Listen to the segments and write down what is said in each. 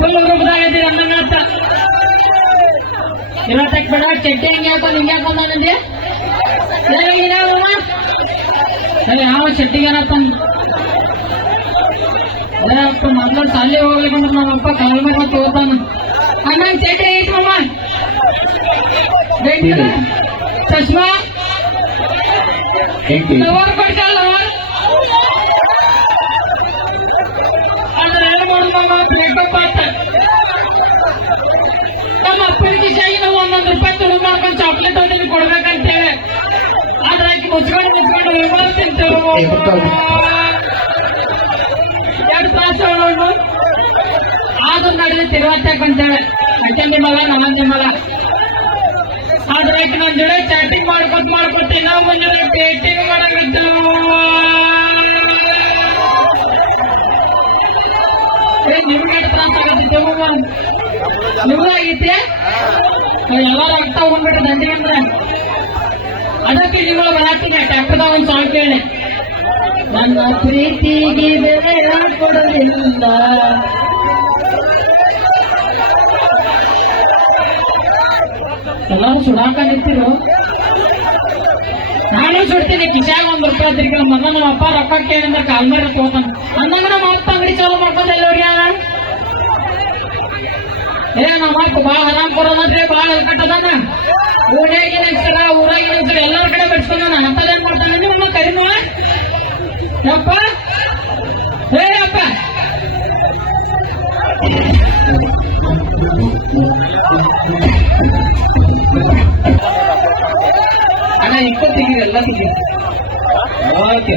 Full ರೂಪದಾಗ ಇದ್ದೀರಿ ಅಂದಂಗ ಅಂತ ಇವತ್ತಕ್ಕೆ ಬೇಡ ಚಡ್ಡಿ ಹಂಗೆ ಹಾಕೊಂಡು ಹಿಂಗೆ ಹಾಕೊಂಡ್ ಬಂದೆ ಸರಿ ಯಾವ ಚಡ್ಡಿಗೆ ಏನಪ್ಪ ಏನಪ್ಪ ಮೊದ್ಲು ಸಾಲಿ ಹೋಗ್ಲಿಕ್ಕೆ ನಮ್ಮಪ್ಪ ಕಾಲ್ ಮೇಲೆ ತಗೋತಾನ ಅಣ್ಣ ಚಡ್ಡಿ ಐತಿ ಮಮ್ಮ ಇದೆ. ಚಶ್ಮಾ ಎಂಟು ಲವರ್ ಅಪ್ಪನ ಕಿಶಾಗಿ ನಾವು ಒಂದೊಂದು ರೂಪಾಯಿ ತುಳು ಮಾಡ್ಕೊಂಡು ಚಾಕ್ಲೇಟ್ ಅವನಿಗೆ ಕೊಡ್ಬೇಕಂತೇವೆ ಆದ್ರೆ ಆಕಿ ಮುಚ್ಕೊಂಡು ಮುಚ್ಕೊಂಡು ತಿಂತೇವೆ ಎರಡು ತಾಸು ಒಳಗೊಂಡು ಆದ್ರೂ ನಡೆದು ತಿರುವತ್ತಕ್ಕಂತೇವೆ ಅಜ್ಜ ನಿಮ್ಮಲ್ಲ ನಮ್ಮ ನಿಮ್ಮಲ್ಲ ಆದ್ರೆ ಆಕಿ ನನ್ನ ಜೊತೆ ಚಾಟಿಂಗ್ ಮಾಡ್ಕೊತ ಮಾಡ್ಕೊತ ನಾವು ಮುಂಜಾನೆ ಪೇಟಿಂಗ್ ನಿಮ್ಗೂ ಆಗೈತಿ ಎಲ್ಲಾರು ಆಗ್ತಾ ಹೋಗ್ಬಿಟ್ಟು ದಂಡಿಗೆ ಅಂದ್ರೆ? ಅದಕ್ಕೆ ನೀವು ಬರಾತೀನಿ ಟ್ಯಾಕ್ಟರ್ದಾಗ ಒಂದು ಸಾಂಗ್ ಕೇಳಿ. ನನ್ನ ಪ್ರೀತಿಗೆ ಬೆಲೆ ಕೊಡಲಿಲ್ಲ. ಎಲ್ಲರೂ ಸುಡಾಕ ನಿಂತಿರು. ನಾನು ಸುಡ್ತೀನಿ, ಕಿಶಾಗ ಒಂದ್ ರೂಪಾಯಿ ತಿರ್ಗಿ ನಮ್ಮ ಅಪ್ಪ ರೊಕ್ಕ ಕೇಳಿದ್ರೆ ಕಾಲ್ ಮೇಲೆ ತಗೋತಾನ ಅಂದಂಗ ನಮ್ಮ ಅಪ್ಪ ಅಂಗಡಿ ಚಾಲು ಮಾಡ್ಕೊಂಡ್ ಎಲ್ಲವ್ರಿ ಏ ನಮ್ಮ ಅಪ್ಪ ಬಾಳ ಹರಾಮ್ ಕೊಡೋದಂದ್ರೆ ಬಾಳ ಕಟ್ಟದಾನ ಊರಾಗಿನ ಹೆಸರ ಊರಾಗಿನ ಹೆಸರ ಎಲ್ಲರ ಕಡೆ ಬೆಡ್ಸ್ಕೊಂಡ ಅಂತದೇನ್ ಮಾಡ್ತಾನೆ ನಿಮ್ಮ ಕರಿಮ ಯಪ್ಪ ಏ ಅಪ್ಪ ಅಣ್ಣ ಇಪ್ಪತ್ತಿಗೆ ಎಲ್ಲ ತೆಗಿ ಓಕೆ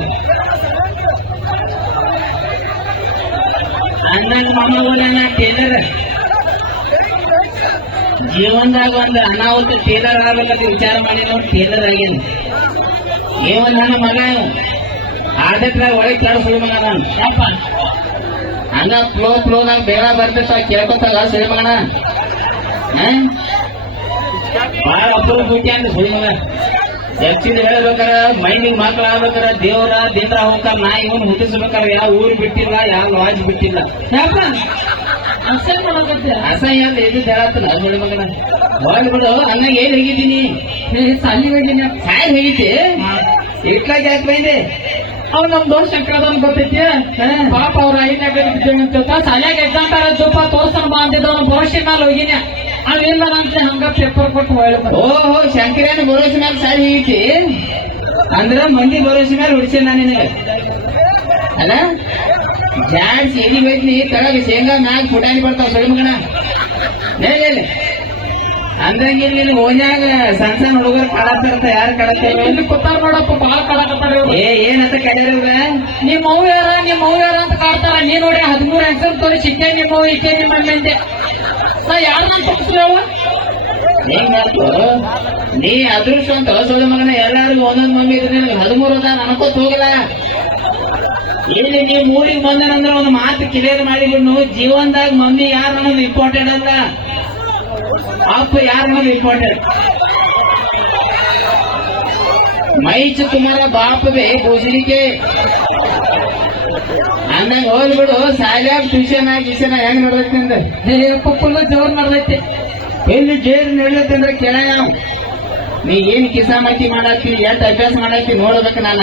ಅಣ್ಣನ ಮೊಮ್ಮಗನ ಟೇಲರ್ ಜೀವನದಾಗ ಒಂದು ಅನಾಹುತ ಟೇಲರ್ ಆಗ್ಬೇಕಂತ ವಿಚಾರ ಮಾಡಿ ನೋಡಿ ಟೇಲರ್ ಆಗಿಲ್ಲ. ಏ ಒಂದು ನನ್ನ ಮಗ ಆಡಕ್ರ ಒಳಗೆ ಕೆಳಸುಳಿ ಮಗ ನಾನು ಯಪ್ಪ. ಹಂಗ ಫ್ಲೋ ಫ್ಲೋದಾಗ ಬೇಗ ಬರ್ತೈತ ಕೇಳ್ಕೊತಾಗ ಸರಿ ಮಗಣ ಭಾಳ ಅಪರೂಪ ಬಿಟ್ಟಿ ಅಂತ ಸರಿ ಮಗ ಹೆಚ್ಚಿದ ಹೇಳ್ಬೇಕಾರ ಮೈನಿಗೆ ಮಕ್ಕಳು ಆಗ್ಬೇಕಾರ ದೇವ್ರ ದೇವ್ರ ಹೋಗ್ತಾರ ನಾ ಇವನ್ ಹುಟ್ಟಿಸ್ಬೇಕಾರ ಯಾವ ಊರು ಬಿಟ್ಟಿಲ್ಲ ಯಾವ ಲಾಜ್ ಬಿಟ್ಟಿಲ್ಲ. ಮಾಡಕತ್ತೆ ಅಸಹ್ಯ ಅಂತ ಎದ್ದು ಹೇಳತ್ತಲ್ಲ ಬಿಡು ಮಗನ. ಹೋಗಿ ಬಿಡು ಅನ್ನ ಏನ್ ಹೇಗಿದ್ದೀನಿ ಸಾಲಿ ಹೋಗಿನ ಸಾಯ್ ಹೇಗಿದ್ದೆ ಇಟ್ಲಾಗ ಯಾಕೆ ಬೈದೆ? ಅವ್ ನಮ್ ದೋಷ ಶಂಕರದನ್ ಗೊತ್ತೈತಿ? ಪಾಪ ಅವ್ರ ಐದನೇ ಅಂತ ಸಾಲಿಯಾಗ ಎಕ್ಸಾಮ್ ತರ ಜೋಪ ತೋರ್ಸನ್ ಬಾ ಅಂತಿದ್ದ ಅವ್ನ ಭವಿಷ್ಯ ಮೇಲೆ ಹೋಗಿನ. ಅವಿಲ್ಲ ಅಂತ ಹಂಗ ಪೇಪರ್ ಕೊಟ್ಟು ಹೊಳ್ಳಿ ಓಹೋ ಶಂಕರನ ಭರೋಸೆ ಮೇಲೆ ಸಾಲಿ ಹೇಗಿದ್ದಿ ಅಂದ್ರ ಮಂದಿ ಭರೋಸೆ ಮೇಲೆ ಹುಡ್ಸೆ ನಾನು ನಿನಗೆ? ಅಲ್ಲ? ಜಾಡ್ಸಿ ಸೇರಿ ಬೈದ್ನಿ ತಳಗ ಶೇಂಗಾ ಮ್ಯಾಗ ಪುಟಾಣಿ ಬರ್ತಾವ ಸರಿ ಮಗನ ಹೇಳಿ ಅಂದ್ರಂಗ ಇಲ್ಲಿ ಓನ್ಯಾಗ ಸಣ್ಣ ಸಣ್ಣ ಹುಡುಗರು ಕಾಡತ್ತಿರ್ತ ಯಾರು ಇಲ್ಲಿ ಕೂತಾರ ನೋಡಪ್ಪ ಬಾಳ ಕಡಕತ್ತಾರ. ಏ ಏನಂತ ಕಡಿದ್ರಲ್ಲ ನಿಮ್ಮ ಅವ್ವ ಯಾರ ನಿಮ್ಮ ಅವ್ವ ಯಾರ ಅಂತ ಕಾಡ್ತಾರ. ನೀ ನೋಡಿ ಹದಿಮೂರು ಹೆಸರು ತೋರಿ ಸಿಕ್ಕೆ ನಿಮ್ಮ ಇಕ್ಕೆ ನಿಮ್ಮ ಅಣ್ಣಂತೆ ನಾ ಯಾರನ್ನ ಅವ ಹೆಂಗಾತು ನೀ ಅದೃಷ್ಟ ಅಂತ ಸೋದ ಮಗನ ಎಲ್ಲಾರಿಗೂ ಓದೋ ಮಮ್ಮಿ ಇದ್ರೆ ನಿನಗೆ ಹದಿಮೂರು ಅದ ನನಕೋತ್ ಹೋಗಲ್ಲ. ಇಲ್ಲಿ ನೀವು ಮೂರಿಗೆ ಬಂದನಂದ್ರ ಒಂದು ಮಾತು ಕ್ಲಿಯರ್ ಮಾಡಿಕೊಂಡು ಜೀವನದಾಗ ಮಮ್ಮಿ ಯಾರು ಅನ್ನೋದು ಇಂಪಾರ್ಟೆಂಟ್ ಅಂತ? ಅಪ್ಪ ಯಾರು ಅನ್ನೋದು ಇಂಪಾರ್ಟೆಂಟ್ ಮೈಚ್ ತುಮಾರ ಬಾಪ್ ಬೇ ಬೋಸಲಿಕ್ಕೆ ಅಂದಂಗ ಹೋಗ್ಬಿಡು ಸಾಲ್ಯಾಗ ಟ್ಯೂಷನ್ ಆಗಿ ಟ್ಯೂಷನ್ ಹೆಂಗ್ ನಡ್ದೈತೆ ಅಂದ್ರೆ ನೀನು ಪಪ್ಪಲ್ಲ ಜೋರ್ ನಡ್ದೈತೆ. ಎಲ್ಲಿ ಜೇರ್ ನಡೆಯುತ್ತೆ ಅಂದ್ರೆ ಕೇಳ ನೀ ಏನ್ ಕಿಸಾಮತಿ ಮಾಡಾಕ್ತಿ ಎಷ್ಟ್ ಅಭ್ಯಾಸ ಮಾಡಾಕ್ತಿ ನೋಡ್ಬೇಕು ನಾನ.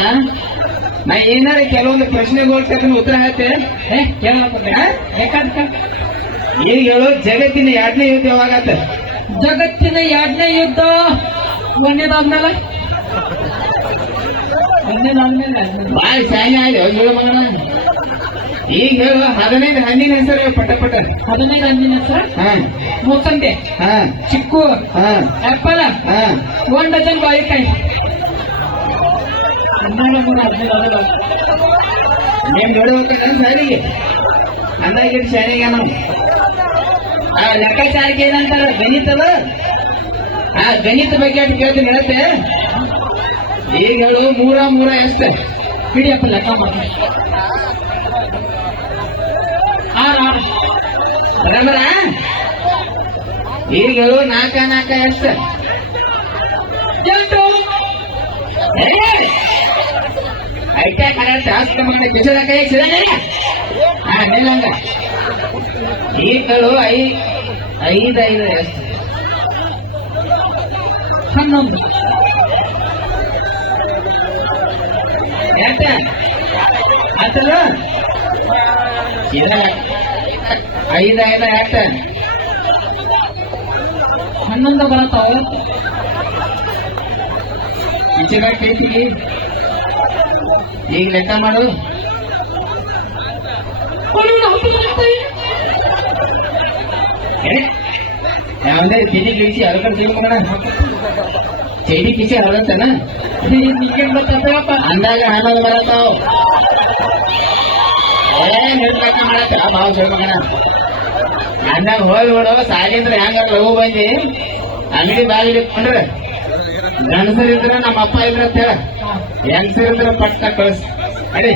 ನಾ ಏನಾರ ಕೆಲವೊಂದು ಪ್ರಶ್ನೆಗಳು ಕರ್ಕೊಂಡು ಉತ್ತರ ಹೇಳ್ತೇನೆ. ಏ ಯಾಕಂತ? ಈಗ ಹೇಳು ಜಗತ್ತಿನ ಎರಡನೇ ಯುದ್ಧ ಯಾವಾಗತ್ತ ಜಗತ್ತಿನ ಎರಡನೇ ಯುದ್ಧ ಒಂದೇದಾದ್ಮೇಲೆ? ಒಂದೇದಾದ್ಮೇಲೆ. ಬಾಳ ಶಾನೆ ಆಯ್ತು ಹೇಳು ಮಗನ. ಈಗ ಹೇಳು ಹದಿನೈದು ಹಣ್ಣಿನ ಹೆಸರು ಪಟ ಪಟ ಹದಿನೈದು ಹಣ್ಣಿನ ಹೆಸರು? ಹಾ. ಚಿಕ್ಕು. ಹಾ. ಆಪಲ್ ಹಾ. ಒಂದ್ ಡಜನ್ ಬಾಳೆಕಾಯಿ ನೋಡ್ಬೇಕು ಸಾರಿಗೆ ಅಂದಾಗಿಟ್ಟು ಶಾನೆಗೆ ನಾವು ಆ, ಲೆಕ್ಕಾಚಾರಕ್ಕೆ ಏನಂತಾರ? ಗಣಿತದ ಆ, ಗಣಿತ ಬಗ್ಗೆ ಅಂತ ಕೇಳ್ತೀನಿ, ಹೇಳತ್ತೆ? ಈಗ ಹೇಳು, ಮೂರ ಮೂರ ಎಷ್ಟ. ಹಿಡಿಯಪ್ಪ ಲೆಕ್ಕ ಮಾಡಿ ಬರಬರ? ಈಗ ಹೇಳು, ನಾಲ್ಕ ನಾಲ್ಕ ಎಷ್ಟ? ಎಂಟು. ಐತೆ ಕರೆಕ್ಟ್ ಆಸ್ತಿ ಮಾಡಿ ಕಿಸದ ಕೈ ಈಗಳು ಐ ಐದು ಐದು ಎಷ್ಟು ಹನ್ನೊಂದು ಯಾಕೆ ಆತಲ್ಲ ಇದ ಹನ್ನೊಂದು ಈಚೆ ಕೈತಿಗೆ ಈಗ ಲೆಕ್ಕ ಮಾಡು? ಯಾವಂದ್ರೆ ಚೈನಿ ಕಿಡಿಸಿ ಅದಕ್ಕೆ ತಿಳ್ಕೊಂಡ ಚೈನಿ ಕಿಸಿ ಗೊತ್ತಾಗ್ತವಪ್ಪ ಅಂದಾಗ ಹನ್ನೊಂದು ಬರತ್ತಾವ್ ಲೆಕ್ಕ ಮಾಡತ್ತ ಭಾವ ಮಗನ. ಅಂದಾಗ ಹೋಗಿ ಬಿಡೋ ಸಾಲಿಂದ್ರ ಹೆಂಗ ಲಘು ಬಂದಿ? ಅಂಗಡಿ ಬಾಗಿಲು ಇಟ್ಕೊಂಡ್ರೆ ಗಂಡಸರಿದ್ರ ನಮ್ಮ ಅಪ್ಪ ಇದ್ರ ಅಂತ ಹೇಳ. ಹೆಂಗಸರಿದ್ರ ಪಟ್ಟ ಕಳಿಸ್. ಅಡಿ.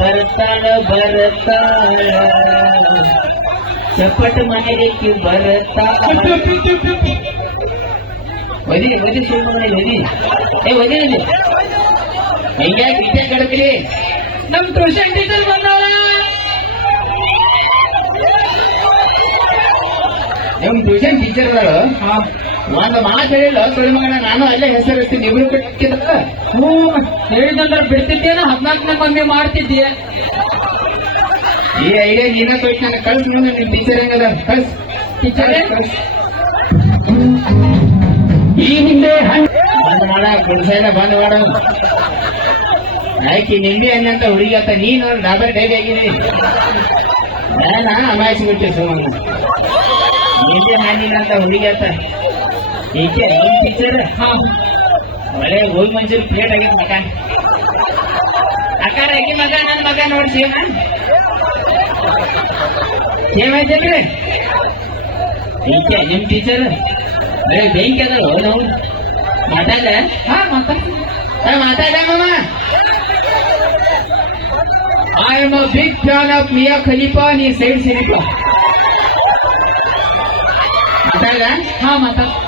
ಬರ್ತಾಳ ಬರ್ತಾಳ. ಚಪ್ಪಟ್ ಮನೆಗೆ ಬರ್ತಾಳ. ಒದಿ ಒದಿ ಸುಮ್ಮನೆ ಒದಿ. ಏ, ಒದಿ ಒದಿ. ಹಿಂಗ್ಯಾಕೆ ಇಟ್ಟೆ ಕಡಕ್ರಿ ನಮ್ ಟ್ಯೂಷನ್ ಟೀಚರ್ ಬಂದಾಳ. ನಮ್ ಟ್ಯೂಷನ್ ಟೀಚರ್ಗಳು ಒಂದು ಮಾತು ಹೇಳಿಲ್ಲ ಸುಳ್ಳು ಮಗನ ನಾನು ಅಲ್ಲೇ ಹೆಸರಿಸ್ತೀನಿ. ಇಬ್ರು ಬಿಟ್ಟಿದ್ದ ಹ್ಞೂ ಹೇಳಿದಂದ್ರೆ ಬಿಡ್ತಿದ್ದೇನ ಹದಿನಾಲ್ಕನೇ ಮಮ್ಮಿ ಮಾಡ್ತಿದ್ದೀಯ. ಈ ಐಡಿಯಾ ನೀನ ಕೊಟ್ಟು ನಾನು ಕಳ್ಸಿ ನೋಡಿ ನಿಮ್ ಟೀಚರ್ ಹೆಂಗದ? ಕಳ್ಸ್. ಟೀಚರ್ ಈ ಹಿಂದೆ ಬಂದ್ ಮಾಡ ಕುಡ್ಸೈನ ಬಂದ್ ಮಾಡ. ಆಯ್ಕೆ ನಿಂಬೆ ಅನ್ನಂತ ಹುಡುಗಿ ಅಂತ ನೀನು ಡಾಬರ್ ಡೈರಿ ಆಗಿರಿ ನಾನ ಅಮಾಯಿಸಿ ಬಿಟ್ಟೆ ಸುಮ್ಮನೆ ನಿಂಬೆ ಹಣ್ಣಿನ ಅಂತ ಹುಡುಗಿ ಅಂತ. ಈಕೆ ನಿಮ್ ಟೀಚರ್ ಹಾ ಒಳ್ಳೆ ಗೋಲ್ ಮಂಜೂರಿ ಪ್ಲೇಟ್ ಆಗ್ಯದ ಮಗ ಅಕ್ಕಾರ ಆಕಿ ಮಗ ನನ್ ಮಗ ನೋಡಿ ಸೇಮ ಏನಾಯ್ತೇನ್ರಿ ಈಕೆ ನಿಮ್ ಟೀಚರ್ ಬರೀ ಬೆಂಕಿ ಅದಲ್ಲ ನಾವು ಮಾತಾಡ ಹಾ ಮಾತಾಡ್ ಮಾತಾಡ ಮಾಮ I am a big fan of Mia Khalifa ನೀ ಸೈಡ್ ಸಿರಿಪ ಮಾತಾಡ ಹಾ ಮಾತಾಡ್ ಹಾಯ್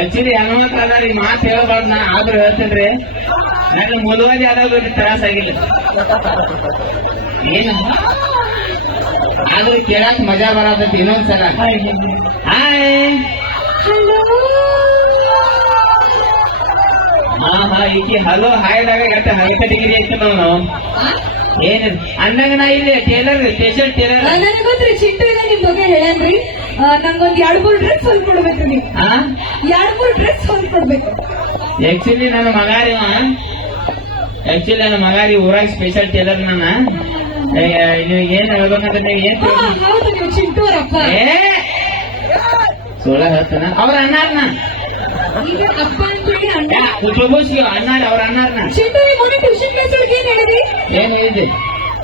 ಆಕ್ಚುಲಿ ಹನುಮಂತ ಅದ ರೀ ಮಾತು ಹೇಳ್ಬಾರ್ದು ನಾ ಆದ್ರೂ ಹೇಳ್ತೇನ್ರಿ. ನನಗೆ ಮುಳುವಾದಿ ಆದಾಗ ತ್ರಾಸ ಆಗಿಲ್ಲ. ಏನು? ಆದ್ರೂ ಕೇಳಕ್ ಮಜಾ ಬರತೈತಿ ಇನ್ನೊಂದ್ಸಲ. ಹಾಯ್. ಹಾ ಹಾ ಈಕಿ ಹಲೋ ಹಾಯ್ದಾಗ ಎಷ್ಟ ಹಲಕ ಡಿಗ್ರಿ ಐತಿ ನಾನು ಏನ್? ಅಂದಂಗ ನಾ ಇಲ್ಲಿ ಟೇಲರ್ ಸ್ಪೆಷಲ್ ಟೇಲರ್ ನನಗೆ ಗೊತ್ತ್ರಿ ಚಿಂಟು ಇಲ್ಲ ನಿಮ್ ಬಗ್ಗೆ ಹೇಳೇನ್ರಿ? ಆ, ನಂಗೊಂದ್ ಎರಡು ಮೂರು ಡ್ರೆಸ್ ಹೊಲ್ದ್ ಕೊಡ್ಬೇಕ್ರಿ ನೀವು. ಹಾ ಎರಡ್ ಮೂರ್ ಡ್ರೆಸ್ ಹೊಲ್ದ್ ಕೊಡ್ಬೇಕು. ಆಕ್ಚುಲಿ ನನ್ನ ಮಗಾರಿ ಆಕ್ಚುಲಿ ನನ್ನ ಮಗಾರಿ ಊರಾಗ ಸ್ಪೆಷಲ್ ಟೇಲರ್ ನನ್ನ. ನೀವು ಏನ್ ಹೇಳ್ಬೇಕಂತ ನೀವು ಏನ್ ಹಾ, ಹೌದು ನೀವು ಚಿಂಟು ಅವರಪ್ಪ ಏ! ಸುಳ್ಳ ಹೇಳ್ತಾನ. ಅವ್ರ ಅಣ್ಣಾರ್ನ ಈಗ ಅಪ್ಪ ಅಂತೇಳಿ ಅಣ್ಣ ಪ್ರಭುಸ್ಗೆ ಅಣ್ಣಾರ ಅವ್ರ ಅಣ್ಣಾರ್ನ ಚಿಂಟು ಈ ಮೊನ್ನೆ ಟ್ಯೂಷನ್ ಕ್ಲಾಸ್ ಒಳಗೆ ಏನ್ ಹೇಳಿದ್ರಿ ಏನ್ ಹೇಳಿದೆ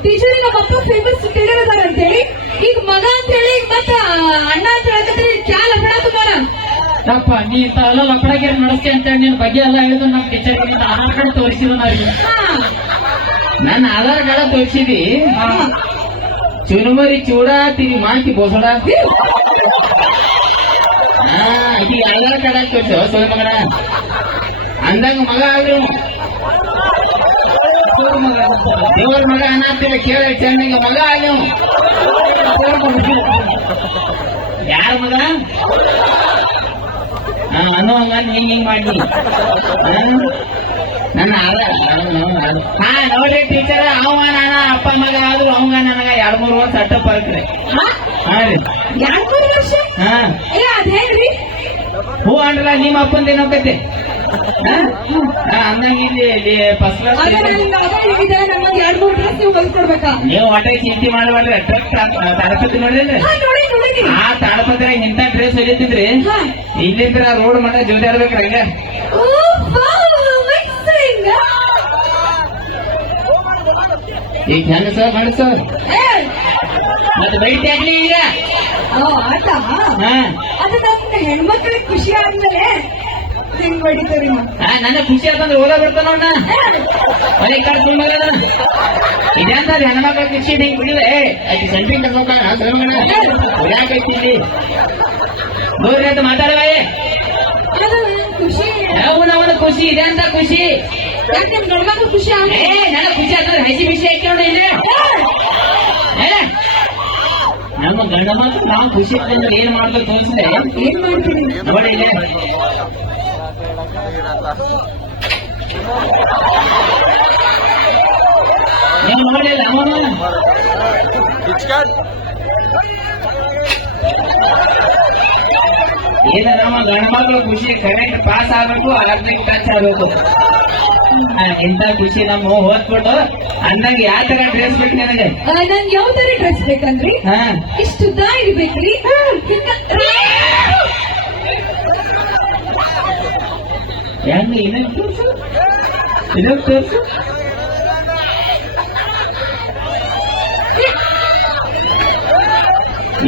ಟೀಚರ್ ನಮ್ಮ ಅಪ್ಪ ಫೇಮಸ್ ಟೇಲರ್ ಅದಾರ ಅಂತೇಳಿ ಈಗ ಮಗ ಅಂತ ಹೇಳಿ ಮತ್ತ ಅಣ್ಣ ಅಂತ ಹೇಳಕತ್ರಿ ಕ್ಯಾಲ್ ಅಪಡಾತದಾರ ತಪ್ಪ ನೀ ಇಂತ ಎಲ್ಲ ಲಪಡಾಗಿರಿ ನಡೆಸ್ತಿ ಅಂತ ನಿನ್ ಬಗ್ಗೆ ಎಲ್ಲ ಹೇಳಿದ್ರು ನಮ್ ಟೀಚರ್ ಆಧಾರ್ ಕಾರ್ಡ್ ತೋರಿಸಿದ್ರು ನಾವಿಲ್ಲ ನನ್ನ ಆಧಾರ್ ಕಾರ್ಡ್ ತೋರಿಸಿದಿ ಚುರುಮರಿ ಚೂಡ ತಿರಿ ಮಾಂತಿ ಬೋಸಡ ಹಾ ಇದು ಆಧಾರ್ ಕಾರ್ಡ್ ತೋರಿಸು ಸೋದ ಮಗನ ಅಂದಂಗ ಮಗ ಆದ್ರು ದೇವರ ಮಗ ಅನ್ನತ್ತೀರ ಕೇಳ ಚೆನ್ನಾಗಿ ಮಗ ಆದ್ರು ಯಾರ ಮಗ ಹಾ ಅನ್ನೋ ಹಂಗ ಹಿಂಗ್ ಹಿಂಗ್ ಮಾಡಿ ಹಾ? ನನ್ನ ಹಾ ನೋಡ್ರಿ ಟೀಚರ್ ಅವ ನಾನ ಅಪ್ಪ ಮಗ ಆದ್ರು ಅವಂಗ ನನಗ ಎರಡ್ ಮೂರು ವರ್ಷ ಅಟ್ಟ ಪರಕ್ರಿ ಹಾ? ರೀ. ಎರಡ್ ಮೂರ್ ವರ್ಷ? ಹಾ. ಅದೇನ್ರಿ? ಹೂ ಅಂಡ್ರ ನಿಮ್ಮ ಅಪ್ಪಂದ ಏನೋಕೈತಿ ನೀವು ಒಟ್ಟಿಗೆ ಚಿಂತೆ ಮಾಡಬೇಡ್ರಿ ತಾಡಪತಿ ನೋಡಿದ್ರಿ ಆ ತಾಡಪತಿ ಇಂತ ಡ್ರೆಸ್ ಹೊಲಿತಿದ್ರಿ ಹಾ. ಇಲ್ಲಿಂದ ರೋಡ್ ಮಟ್ಟ ಜೋದಾಡ್ಬೇಕ್ರಿ ಹಂಗ ಓ ಮಿಕ್ಸಿಂಗ್ ಈಗ ಸರ್ ಮಾಡಿ ಸರ್ ಏ! ಮತ್ತೆ ಬೈಟ್ ಆಗ್ಲಿ ಈಗ? ಓ ಆಟ ಹಾ. ಅದು ನಮ್ಮ ಹೆಣ್ಮಕ್ಳಿಗೆ ಖುಷಿ ಆದ್ಮೇಲೆ ಹೆಂಗ್ ಹೊಡಿತೀರಿ ನನ್ನ ಖುಷಿ ಆತಂದ್ರೆ ಓದ ಬರ್ತಾನ ಅವನ್ನ ಮನೆ ಕಡೆ ಸುಮ್ಮನೆ ಇದಂತ ಹೆಣ್ಮಕ್ಳ ಖುಷಿ ಹಿಂಗ್ ಬಿಡಿದೆ ಏ ಆಕಿ ಸೆಂಟ್ರಿಂಗ್ ಕರ್ಕೊಂಡ ಯಾಕೈತಿ ಇಲ್ಲಿ ನೋಡ್ರಿ ಅಂತ ಮಾತಾಡವೇ ಖುಷಿ. ಅವನ ಅವನವನ ಖುಷಿ ಇದೆ ಅಂತ ಖುಷಿ. ಯಾಕೆ ಗಂಡ್ಮಕ್ಳು ಖುಷಿ ಏ ಆಗುತ್ತೆ ನನ್ನ ಖುಷಿ ಆಗ್ತದೆ ಹಸಿ ಬಿಸಿ ಹಾಕ್ಕೊಂಡು ಇಲ್ಲಿ ನಮ್ಮ ಗಂಡ ಮಾತ್ರ ನಾವು ಖುಷಿ ಇರ್ತಂದ್ರೆ ಏನ್ ಮಾಡ್ಬೇಕು ತೋರಿಸಿದೆ? ಏನ್ ಮಾಡ್ತೀರಿ? ನೋಡಿ ಇಲ್ಲಿ. ನೀವು ನೋಡಿಲ್ಲ ಅವನು? ಏನ ನಮ್ಮ ಗಂಡ ಮಕ್ಕಳು ಖುಷಿ ಕರೆಕ್ಟ್ ಪಾಸ್ ಆಗ್ಬೇಕು ಅರ್ಧಕ್ಕೆ ಟಚ್ ಆಗ್ಬೇಕು. ಆ, ಇಂಥ ಖುಷಿ ನಮ್ಮ ಹೋದ್ಬಿಟ್ಟು ಅಂದಂಗ ಯಾವ ತರ ಡ್ರೆಸ್ ಬೇಕು ನನಗೆ ಆ, ನಂಗ್ ಯಾವ ತರ ಡ್ರೆಸ್ ಬೇಕಂದ್ರಿ ಹಾ ಇಷ್ಟು ಉದ್ದ ಇರ್ಬೇಕ್ರಿ ಹಿಂಗ- ಹೆಂಗ ಇನ್ನೊಂದು ತೋರ್ಸು ಇನ್ನೊಂದು ತೋರ್ಸು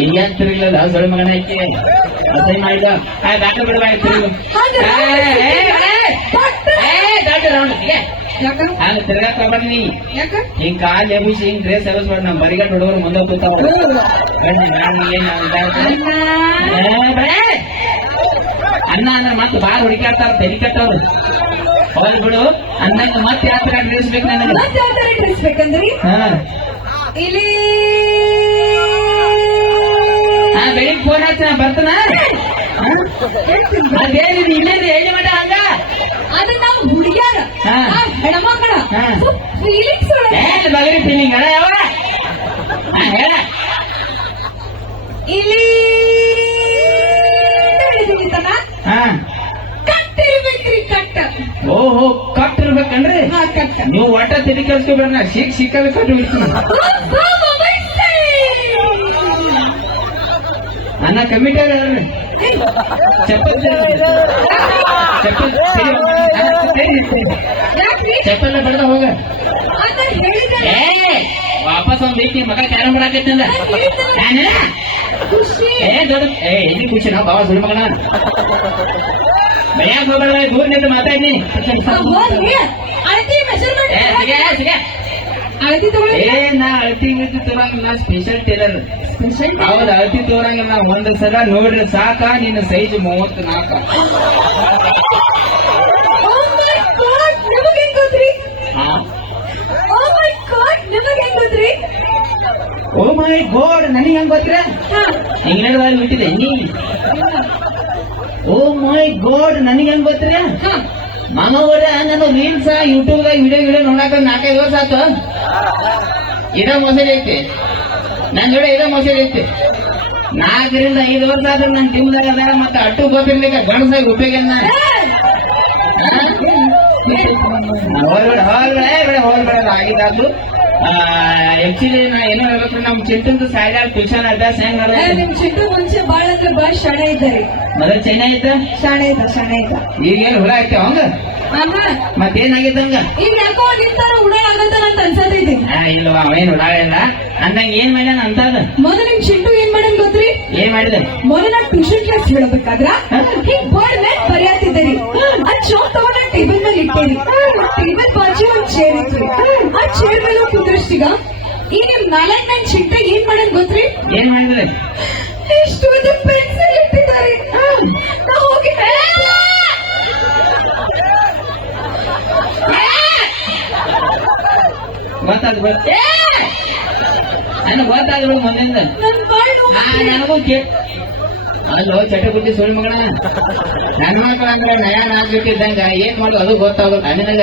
ಈಗೇನ್ ತಿರುಗಲ್ಲ ಸೊಳ್ಳೆ ಮಗನ ಐತಿ ಅಸಹ್ಯ ಮಾಡಿದ ಆ ಡಾಕ್ಟರ್ ಬಿಡಬಾರ್ದು ಯಾಕ? ಹಂಗ ತಿರ್ಗಾಕ್ ಹೋಗ್ಬೇಡ ನೀ ಯಾಕ? ಹಿಂಗ್ ಕಾಲ್ ಎಬ್ಬಿಸಿ ಹಿಂಗ್ ಡ್ರೆಸ್ ಎಬ್ಬಿಸ್ಬೇಡ ನಮ್ ಬರಿಗಟ್ ಹುಡುಗರು ಮುಂದೆ ಕೂತಾವ. ಬನ್ನಿ ನಾನು ಏನ್. ಅನ್ನ ಅಂದ್ರೆ ಮತ್ತೆ ಬಾಳ ಹುಡುಕಾಡ್ತಾರ ತೆರಿ ಕಟ್ಟವ್ರು ಹೋಲ್ ಬಿಡು. ಅಂದಂಗ ಮತ್ತೆ ಯಾವ ತರ ಡ್ರೆಸ್ ಬೇಕು ನನಗೆ. ಮತ್ತ್ ಯಾವ ತರ ಡ್ರೆಸ್ ಬೇಕಂದ್ರಿ ಹಾ ಇಲ್ಲಿ ಬೆಳಿಗ್ಗೆ ಫೋನ್ ಹಚ್ಚ ನಾ ಬರ್ತನಾ? ಅದೇನಿದೆ ಇಲ್ಲೇದು ಹೇಳಿ ಮಟ ಹಂಗ? ಹುಡುಗ್ಯಾರ? ಹಾ. ಹೆಣ್ಮಕ್ಳ. ಫೀಲಿಂಗ್ಸ್ ಬಗರಿ ಫೀಲಿಂಗ್. ಅಣ್ಣ ಯಾವ ಹೇಳ. ಇಲ್ಲಿ ಓಹೋ ಕಟ್ ಇರ್ಬೇಕನ್ರಿ ನೀವು ಒಟ್ಟ ತಿಳಿ ಕಲ್ಸ್ಕೊಬೇಡ ಸಿಕ್ ಸಿಕ್ಕದ ಕಟ್ಟು ಬಿಡ್ತೀನಿ. ಅನ್ನ ಕಮಿಟಿ ಅಲ್ರಿ ಚಪ್ಪಲ್ ಬಡ್ದ ಹೋಗ ವಾಪಸ್ ಒಂದ್ ವೀಕ್ ಮಗ ಕ್ಯಾರಂ ಖುಷಿ ಏ ಎಲ್ಲಿ ಖುಷಿ ನಾವು ಬಾವ ಸುಳ್ಳು ಮಗನ ಮನ್ಯಾಗ ಹೋಗಲ್ಲ ದೂರ ನಿಂತು ಮಾತಾಡ್ನಿ ಸಿಗ ಸಿಗ. ಅಳತಿ ತಗೊಳ್ಳಿ ಏ ನಾ ಅಳತಿ ಗಿಳತಿ ತೋರಂಗಿಲ್ಲ ನಾ ಸ್ಪೆಷಲ್ ಟೇಲರ್ ಅವ್ರ ಅಳತಿ ತೋರಂಗಿಲ್ಲ ಒಂದ್ ಸಲ ನೋಡ್ರಿ ಸಾಕ ನಿನ್ನ ಸೈಜ್ ಮೂವತ್ ನಾಲ್ಕ Oh Oh ಓ ಮೈ ಗೋಡ್ ನನಗೆ ಹೆಂಗ್ ಗೊತ್ತಿರ? ಹಾ. ಇಂಗ್ಲೆಂಡ್ ಬಿಟ್ಟಿದೆ ನೀ? ಓ ಮೈ ಗೋಡ್ ನನಗೆ ಹೆಂಗ್ ಗೊತ್ತಿರ? ಹಾ. ಮಾಮವರ ನಾನು ರೀಲ್ಸ್ ಯೂಟ್ಯೂಬ್ ವಿಡಿಯೋ ವಿಡಿಯೋ ನೋಡಾಕ ನಾಲ್ಕೈದು ವರ್ಷ ಆತು ಇದ ಮೊಸರು ಐತಿ. ನನ್ ಜೋಡಿ ಇದ ಮೊಸರು ಐತಿ. ನಾಲ್ಕರಿಂದ ಐದು ವರ್ಷ ಆದ್ರೆ ನನ್ ಟೀಮ್ದಾಗ ಅದಾರ ಮತ್ತೆ ಅಟ್ಟು ಗೊತ್ತಿರ್ಲಿಕ್ಕ ಗಣಸಾಗಿ ಉಪಯೋಗ ಹೋಲ್ಬೇಡ ಹೋಲ್ಬೇಡ ಹೋಲ್ಬೇಡ ಆಗಿದ್ದು ಆಕ್ಚುಲಿ ನಾ ಏನೋ ಹೇಳ್ಬೇಕು ನಮ್ ಚಿಂತಂದು ಸಾಯ್ ಟ್ಯೂಷನ್ ಅಭ್ಯಾಸ ಹೆಂಗ್ ಮಾಡೋದು ನಿಮ್ ಚಿಂತು ಮುಂಚೆ ಬಾಳ ಅಂದ್ರೆ ಬಾಳ ಶಾಣೆ ಇದ್ದಾರೆ ಮೊದಲು ಚೆನ್ನೈ ಇದ್ದ? ಶಾಣೆ ಇದ್ದ ಶಾಣೆ ಇದ್ದ. ಈಗೇನು ಹುಳ ಐತೆ ಅವಂಗ? ಅಮ್ಮ ಮತ್ತೇನಾಗಿದ್ದಂಗ? ಈಗ ಯಾಕೋ ನಿಮ್ ತರ ಉಡ ಆಗತ್ತ ಅಂತ ಅನ್ಸತೈತಿ ಇಲ್ವಾ ಅವೇನು ಹುಳ ಇಲ್ಲ. ಅಂದಂಗ ಏನ್ ಮಾಡ್ಯಾನ ಅಂತದ ಮೊದಲು ನಿಮ್ ಚಿಂಟು ಏನ್ ಮಾಡನ್ ಗೊತ್ತ್ರಿ? ಏನ್ ಮಾಡಿದ? ಮೊದಲ ಟ್ಯೂಷನ್ ಕ್ಲಾಸ್ ಹೇಳ್ಬೇಕಾದ್ರ? ಹಿಂಗ್ ಬೋರ್ಡ್ ಮೇಲೆ ಬರೆಯತ್ತಿದ್ದೀರಿ ಆ ಚೌಕ್ ತಗೊಂಡ ಟೇಬಲ್ ಮೇಲೆ ಇಟ್ಟೇರಿ. ಟೇಬಲ್ ಬಾಜು ಒಂದ್ ಚೇರ್ ಇತ್ತು ಆ ಚೇರ್ ಮೇಲೆ ಕುಂದ್ರಷ್ಟೀಗ ಈಗ ನಿಮ್ ನಾಲ್ಕು ನನ್ ಏನು ಏನ್ ಮಾಡನ್ ಗೊತ್ತ್ರಿ? ಏನ್ ಮಾಡಿದ್ರೆ? ಎಷ್ಟು ಪೆನ್ಸಿಲ್ ಇಟ್ಟಿದ್ದಾರೆ. ನಾ ಹೋಗಿ ಗೊತ್ತಾದ್ ಗೊತ್ತ ನನಗ್ ಗೊತ್ತಾದ್ರು ಮೊದಲಿಂದ ನನಗೂ ಅಲ್ಲೋ ಚಟಗುಟ್ಟಿ ಸುಳ್ಳು ಮಗಳ ನನ್ನ ಮಕ್ಕಳು ಅಂದ್ರೆ ನಯ ಆಗ್ಬಿಟ್ಟಿದ್ದಂಗ ಏನ್ ಮಾಡುದು ಅದು ಗೊತ್ತಾಗೋದು ನಿನಗ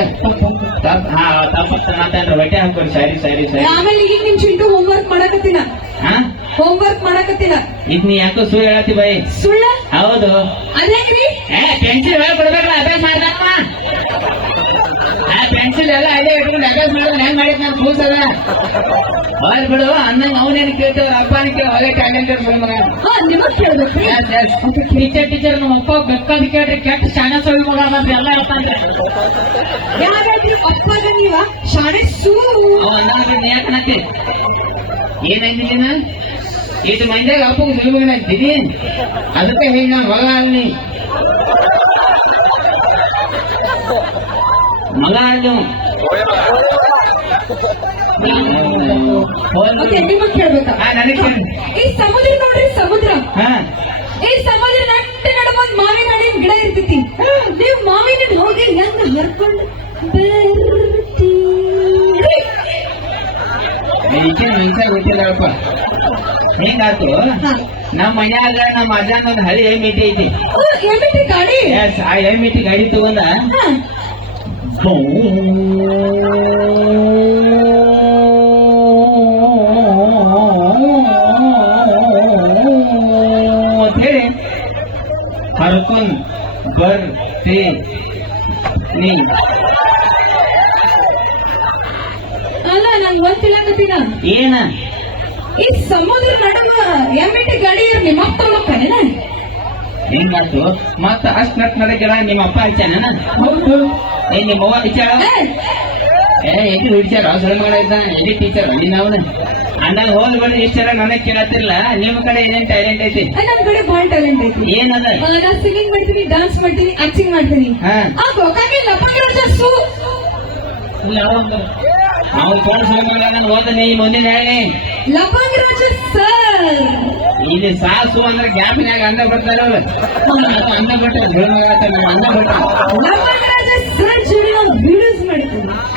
ತಪ್ಪತ್ತ ಮಾತಾಡ್ರ ಬಟ್ಟೆ ಹಾಕೋರಿ ಸರಿ ಸರಿ ಸರಿ. ಆಮೇಲೆ ಈಗ ನಿಮ್ ಚಿಂಟು ಹೋಮ್ವರ್ಕ್ ಮಾಡಕತ್ತಿನ? ಹಾ? ಹೋಮ್ವರ್ಕ್ ಮಾಡಕತ್ತಿನ? ಈಗ ನೀ ಯಾಕೋ ಸುಳ್ಳು ಹೇಳತ್ತಿ ಬೈ? ಸುಳ್ಳ? ಹೌದು. ಅದೇನ್ರಿ ಪೆನ್ಸಿಲ್ ಹೇಳ್ಕೊಡ್ಬೇಕಲ್ಲ ಅಭ್ಯಾಸ ಮಾಡ್ದಪ್ಪ ಆ ಪೆನ್ಸಿಲ್ ಎಲ್ಲ ಅದೇ ಇಟ್ಕೊಂಡು ಅಭ್ಯಾಸ ಮಾಡಿದ್ರೆ ಹೆಂಗ್ ಮಾಡಿದ್ ನಾನು ಕೂಸಲ್ಲ ಅವ್ರು ಬಿಡು ಅನ್ನಂಗ್ ಅವನೇನು ಕೇಳ್ತೇವೆ ಅಪ್ಪನ ಕೇಳಿ ಒಳ್ಳೆ ಟ್ಯಾಲೆಂಟ್ ಸುಳ್ಳು ಮಗ ಹಾ ನಿಮಗ್ ಕೇಳ್ಬೇಕ್ರಿ Yes, yes. ಟೀಚರ್ ಟೀಚರ್ ನಮ್ಮ ಅಪ್ಪ ಬೆಕ್ಕಾದ ಕೇಳ್ರಿ ಕೆಟ್ಟ ಶಾಣ ಸವಿ ಮಗ ಅಂತ ಎಲ್ಲ ಹೇಳ್ತಾನ್ರಿ ಯಾರಾದ್ರೂ ಅಪ್ಪಗ ನೀವ? ಶಾಣೆ ಸೂ ಅವ ಅಂದಾಗ ನೀ ಯಾಕೆ ನತ್ತೆ ಏನಂದಿದ್ದೀನ ಇದು ಮಂದ್ಯಾಗ ಅಪ್ಪಗೆ ಸುಳ್ಳು ಮಗನ ಅಂತೀನಿ ಅದಕ್ಕೆ ಹಿಂಗ ನಾನು ಮಗ ಅಲ್ಲಿ ಮಗ ಅಲ್ಲಿ ಓಕೆ ನಿಮಗ್ ಕೇಳ್ಬೇಕಾ? ಹಾ ನನಗೆ ಈ ಸಮುದ್ರ ನೋಡ್ರಿ ಸಮುದ್ರ. ಹಾ. ಈ ಸಮುದ್ರ ನಟ್ಟ ಮಾವಿನ ಹಣ್ಣಿನ ಗಿಡ ಇರ್ತೈತಿ. ನೀವು ಮಾವಿನ ಹಣ್ಣ್ ಹೋಗಿ ಹೆಂಗ್ ಹರ್ಕೊಂಡು ಬರ್ತೀರಿ? ಮನುಷ್ಯ ಗೊತ್ತಿಲ್ಲಪ್ಪ ಹಿಂಗಾತು? ಹಾ. ನಮ್ಮ ಮನ್ಯಾಗ ನಮ್ಮ ಅಜ್ಜನ ಒಂದು ಹಳಿ ಎಮ್ಮಿಟಿ ಐತಿ. ಓ, ಎಲ್ಲಿದೆ ಗಾಡಿ? ಎಸ್ ಆ ಎಮ್ಮಿಟಿ ಗಾಡಿ ತಗೊಂಡ ಹಾ. ಎಮ್ಮಿಟಿ ಗಾಡಿ ನಿಮ್ಮ ಅಪ್ಪ ಮಕ್ಕಳೇನ ಹಿಂಗಾತು ಮತ್ತ ಅಷ್ಟ್ ನಟ್ ನಡಕ್ಕೆಲ್ಲ ನಿಮ್ಮ ಅಪ್ಪ ಹಚ್ಚಾನ ಏ ನಿಮ್ಮ ಅವ್ವ ಹಚ್ಚಾಳ ಏ. ಎಲ್ಲಿ ವಿಚಾರ ಸಣ್ಣ ಮಗ ಇದ್ದ ಎಲ್ಲಿ ಟೀಚರ್ ನಿನ್ನ ಅವನ? ಅಣ್ಣನ ಹೋಲ್ ಬಳಿ ಇಷ್ಟರ ನನಗೆ ಕೇಳತ್ತಿಲ್ಲ ನಿಮ್ಮ ಕಡೆ ಏನೇನ್ ಟ್ಯಾಲೆಂಟ್ ಐತಿ? ನನ್ನ ಕಡೆ ಬಹಳ ಟ್ಯಾಲೆಂಟ್ ಐತಿ. ಏನದ? ಆ, ನಾ ಸಿಂಗಿಂಗ್ ಮಾಡ್ತೀನಿ ಡಾನ್ಸ್ ಮಾಡ್ತೀನಿ ಆಕ್ಟಿಂಗ್ ಮಾಡ್ತೀನಿ. ಆ ಗೋಕಾಗೆ ಲಪಂಗಿ ಸು. ಅವ್ನು. ಕೋಣ ಸಣ್ಣ ಮಗ ನಾನು ಓದನಿ ಮುಂದಿನ ಹೇಳಿ. ಲಪಂಗಿ ರಾಜ ಸರ್. ಇಲ್ಲಿ ಸಾಸು ಅಂದ್ರೆ ಗ್ಯಾಮಿನಾಗ ಅನ್ನ ಬರ್ತಾರ ಅನ್ನ ಬರ್ತಾರೆ ಅನ್ನ ಬಿಟ್ಟ